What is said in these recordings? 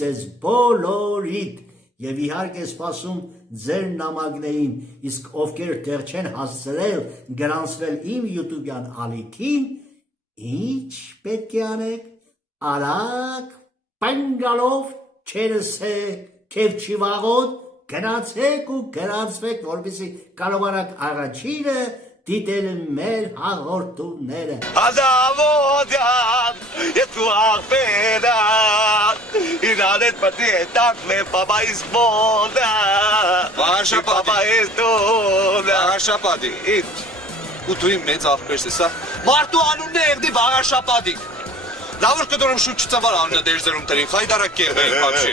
ձեզ բոլորիդ եւ իհարկե սպասում ձեր նամակներին, իսկ ովքեր դեռ չեն հասցրել գրանցվել իմ YouTube-յան ալիքին, ինչ պետք է անեք, արագ պանգալով չերսե քեվչի վաղոտ գնացեք ու գրանցվեք, որպեսզի կարողանաք առաջինը դիտել մեր հաղորդումները։ Ազավոդյան, ես ու աղբերան, իրանետ պտի հետակ մեր պապայիս բոդա, պապայիս դոդա։ Վաղարշապատի, ու դու իմ մեծ աղբերս ես, մարդու անունն է եղդի Վաղարշապատի։ Լավոր կդորում շուտ չծավար անունը դերձերում տրին, խայդարակ կեղը են պապշի։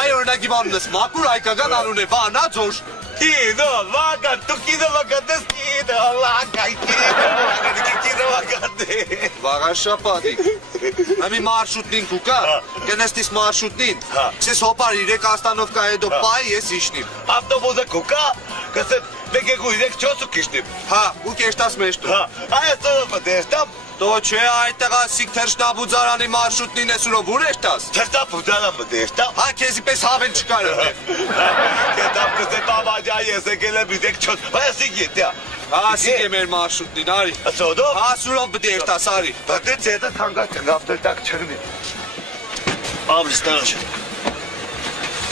Այ օրինակ իմ անունս մակուր այկական անուն է, վանա ձոր։ Կիդո, վագա, դու կիդո վագատես կիդո, վագա, կիդո վագատե։ Վաղարշապատի, ամի մարշուտնին կուկա, կենեստիս մարշուտնին, կսես հոպար 3 աստանովկա հետո պայ ես իշնիմ։ Ավտոբոզը կուկա, կսես մեկ 3-4 կիշնիմ։ Հա, ու կեշտաս մեշտու։ Այս ծովը դեստամ, Դո չէ այդտեղա սիկ թերշնաբուձարանի մարշուտնին ես ուրով ուր էշտաս։ թերշնաբուձարանը դեստամ։ Հա քեզի պես հավեն չկարը։ Կետամ կսե բաբաջա ես եկել եմ 3-4, բայց եկետյա։ Ասիկ է մեր մարշուտնին, արի։ Ասոդով։ Հա սուրով բդի էշտաս, արի։ Բատեց հետը թանգած չն ավտերտակ չրնի։ Ավրիս տաղաչ։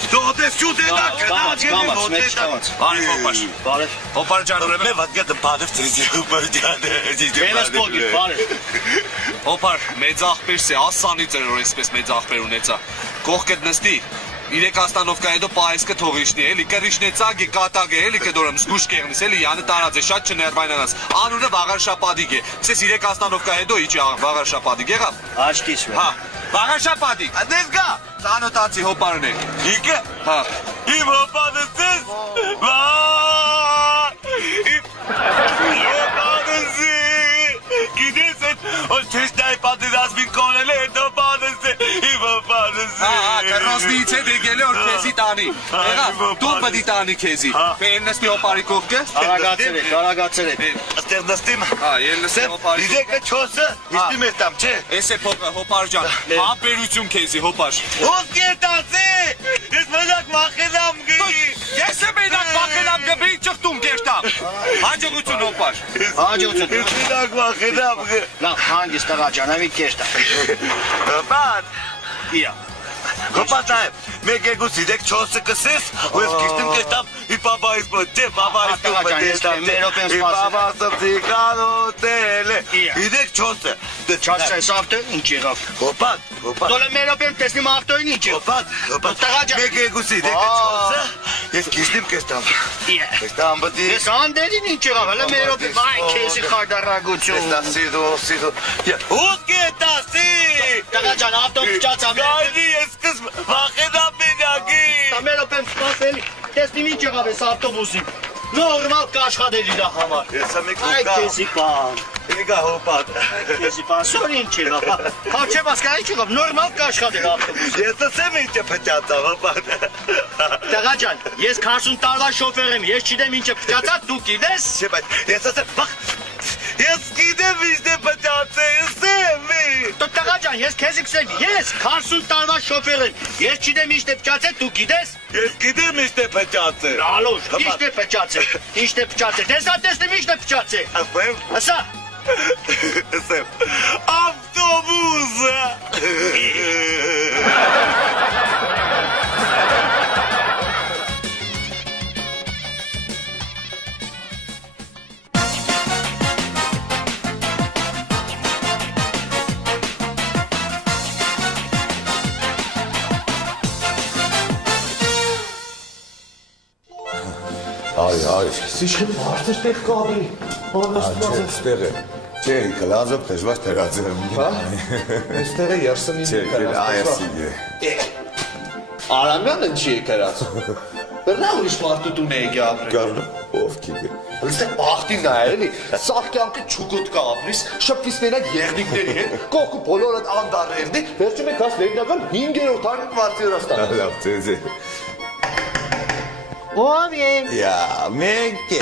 Դոհոտես շուտ հետակ կնաչ գնի մոտետակ։ Արի հոպար։ Բարև։ Հոպար ջան ուրեմն։ Მე ვადგა ბადებს წრიძი უბრალოდ Մենես պոկի, բարև։ Հոպար, մեծ աղբերս է, ասանի ծեր որ այսպես մեծ աղբեր ունեցա։ Կողքդ նստի։ 3 աստանովկա հետո պայսկը թողիշնի, էլի կրիշնեցագի, կատագ է, էլի կդորեմ զգուշ կեղնիս, էլի յանը տարած է, շատ չներվայնանաս։ Անունը Վաղարշապատիկ է։ Սես 3 աստանովկա հետո իջի Վաղարշապատիկ եղավ։ Աչքիս վրա։ Հա, Վաղարշապատիկ։ Ադես գա։ Ծանոթացի հոպարն է։ Իկը։ Հա։ Իմ հոպանս ես։ Վա։ Հոպանս։ Գիտես որ չեստայ պատերազմին կոնել է հետո բանս է, իմ հոպանս։ Հա, կռոսնից է դեգել է որ քեզի տանի։ Եղավ, դու պետք է տանի քեզի։ Պերնստի հոպարի կողքը։ Արագացրեք։ Աստեղ նստիմ։ Հա, ելնստի հոպարի։ Իզեկը չոսը, իստիմ ես տամ, չէ։ Էս է հոպար ջան, հապերություն քեզի հոպար։ Ով կետացի, ես մենակ մախենամ գի։ Ես է մենակ մախենամ գբի ճղտում կերտամ։ Հաջողություն հոպար։ Հաջողություն։ Ես մենակ մախենամ գի։ Լավ, հանգիստ տղա ջան, ավի կեշտա։ Բան։ Իա։ Հոպատայ, մեկ եկուս 3-4 կսես, ու ես կիշտեմ կեշտամ ի պապայիս մոտ, չէ, պապայիս տու մտեստամ, ի պապասը ծիկանոտել է, 3-4-ը։ Չասես ավտը, ինչ եղավ։ Հոպատ, հոպատ։ Դոլը մեր օպեմ տեսնիմ ավտոյին ինչ եղավ։ Հոպատ, հոպատ, Տղա ջան։ մեկ եկուս 3-4-ը, ես կիշտեմ կեշտամ։ Կեշտամ բտի։ Ես անդերին ինչ եղավ, հələ մեր օպեմ, այ քեզի խարդարագություն։ Սիդո, ու կետասի։ Տղա ջան, ավտոն փչացավ։ Գայնի ես կս վախենամ մենագի։ Մեր օպեմ սպասել, տեսնիմ ինչ եղավ ես ավտոբուսին։ Նորմալ կաշխատել իրա համար։ Եսա մեկ Այ ուկա։ քեզի բան։ Եկա հոպատ։ Քեզի բան, սոր ինչ եղավ։ Հաչե մասկա ինչ եղավ, նորմալ կաշխատել ավտոբուսը։ Ես ասեմ ինչ է փճացա հոպատ։ Տղա ջան, ես 40 տարվա շոֆեր եմ, ես չգիտեմ ինչ է փչացած, դու գիտես։ Չէ, բայց ես ասեմ, բախ, ես գիտեմ ինչ է փճացա, ասեմ։ Տղա ջան, ես քեզ կսեմ, ես 40 տարվա շոֆեր եմ, ես չգիտեմ ինչ է փչացած, դու գիտես։ Ես գիտեմ ինչ է փճացա։ Ալոշ, ինչ է փչացել, ինչ է փչացել, տեսա տեսնեմ ինչ է փչացել։ Ասեմ, Ասա։ ասեմ, ավտոբուսը։ Ay. Սիշն մարդեր պետք կավի, Չէ, ստեղ է։ Չէ, կլազով դժվար տեղացել։ Հա։ Այստեղ է 39 Չէ, այասի է։ Արամյանը չի եկարած։ Բռնա ուրիշ մարդու տուն է եկի ապրել։ Գարնը ով գիտի։ Այստեղ բախտին նա էլի, սաղ կյանքը չուգոտ կապրիս, շփվիս մենակ եղնիկների հետ, կողքը բոլորդ անդարներն է, վերջում եք հաս լեգնական 5-րդ արին կվարձիորաստան։ Լավ, ձեզ։ Ով է։ Յա, մեկ է։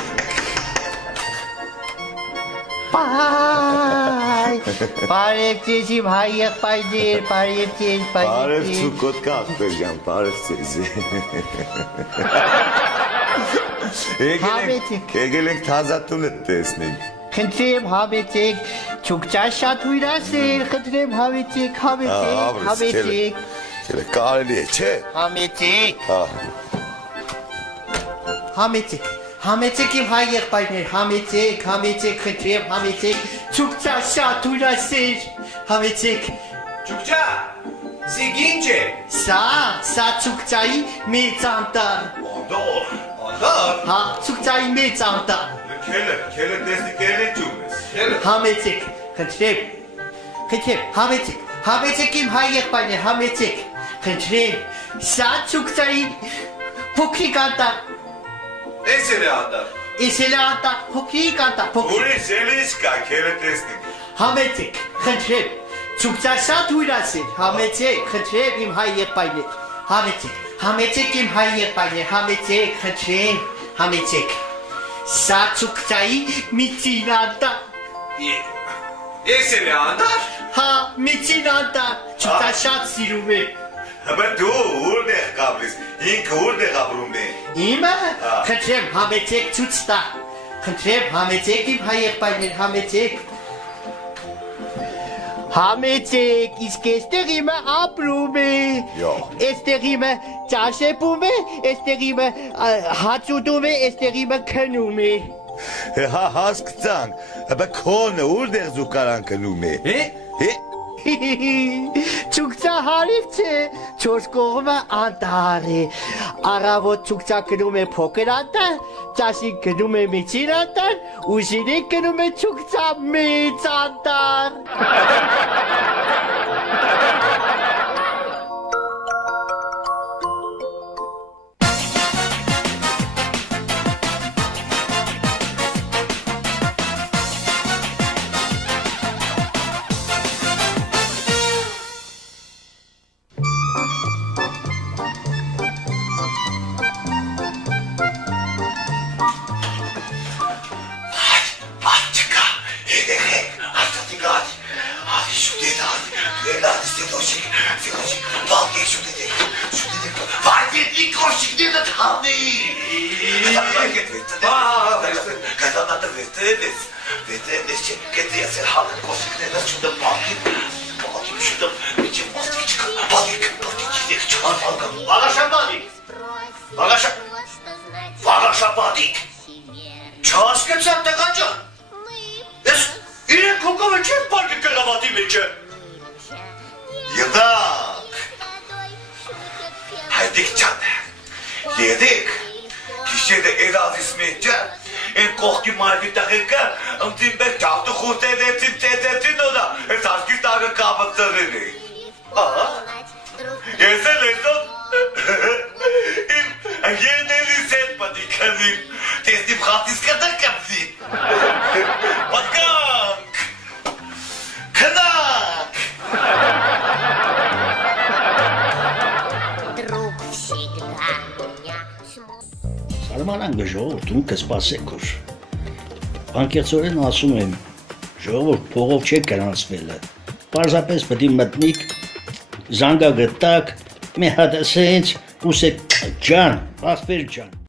Բարև ձեզ իմ հայ եղբայրներ, բարև ձեզ, Բարև ցուկոտ կախտեր ջան, բարև ձեզ։ Եկել ենք թազատունը տեսնենք։ Խնդրեմ հավեցեք, չուկճա շատ հույրասեր, խնդրեմ հավեցեք, հավեցեք։ Կարելի է, չէ։ Համեցեք, Հա, համեցեք իմ հայ եղբայրներ, համեցեք, խնդրեմ, համեցեք, չուկճա շատ հույրասեր, համեցեք։ Չուկչա, զիգ ինչ է։ Սա չուկճայի մեծ անտառ, Անդար։ հա, չուկճայի մեծ անտառ, Քելը տեսնի կերեն ճումես։ համեցեք, խնդրեմ, համեցեք իմ հայ եղբայրներ, համեցեք, խնդրեմ, սա չուկճայի փոքրիկ անտառ, Էս էլ է անդար։ Իսելը անտառ, փոքրիկ անտառ, փոքրիկ, Ուրիշ ելիս կա, քելը տեսնի։ համեցեք, խնդրեմ, չուկճա շատ հույրասեր, համեցեք, խնդրեմ իմ հայ եղբայրներ, համեցեք իմ հայ եղբայրներ, համեցեք, խնդրեմ, համեցեք, սա չուկճայի միջին անտառ, Էս էլ է անդար։ հա, միջին անտառ, չուկճա շատ սիրում է, Հəbə դու ուր դեղ կապրիս, ինքը ուր դեղ ապրում է։ իմը, խնդրեմ, համեցեք ցույց տա, խնդրեմ, համեցեք իմ հայ եղբայրներ, համեցեք, իսկ էստեղ իմը ապրում է, Յո։ էստեղ իմը ճաշեպում է, էստեղ իմը հաց ուտում է, էստեղ իմը քնում է, Հա, հասկացանք, հəbə քոնը ուրդեղ զուկարան կնում է։ Հե։ Չուկճա հարիվ չէ, չորս կողմը անտառ է, առավոտ չուկճա կնում է փոքր անտառ, ճաշին կնում է միջին անտառ, ուժինին կնում է չուկճա մեծ անտառ։ Վաղաշապատիկ, չհասկացան տղաճան, ես իրեն կոկովը չեմ պարկը կղավատի մեջը։ Ydaq. Haydik can. Yedik. Kişide erazis meyce. En kohki marfi takıka. Amtim ben çaftı kurte edetin o da. Saski takı kapatlarını. Yesel eson. Yeneli setmedi kanım. Teslim hatis kadar kapsi. Bakank. Kınak. Друг всегда меня смотрит. Զարմանանք ժողովուրդ, կսպասեք ուր։ Անկեղծորեն ասում եմ, ժողովուրդ փողով չեք գրանցվելը։ Պարզապես պետք է մտնիկ, զանգա գտակ, մի հատ ասենց, ուսեք ջան, Ասպեր ջան։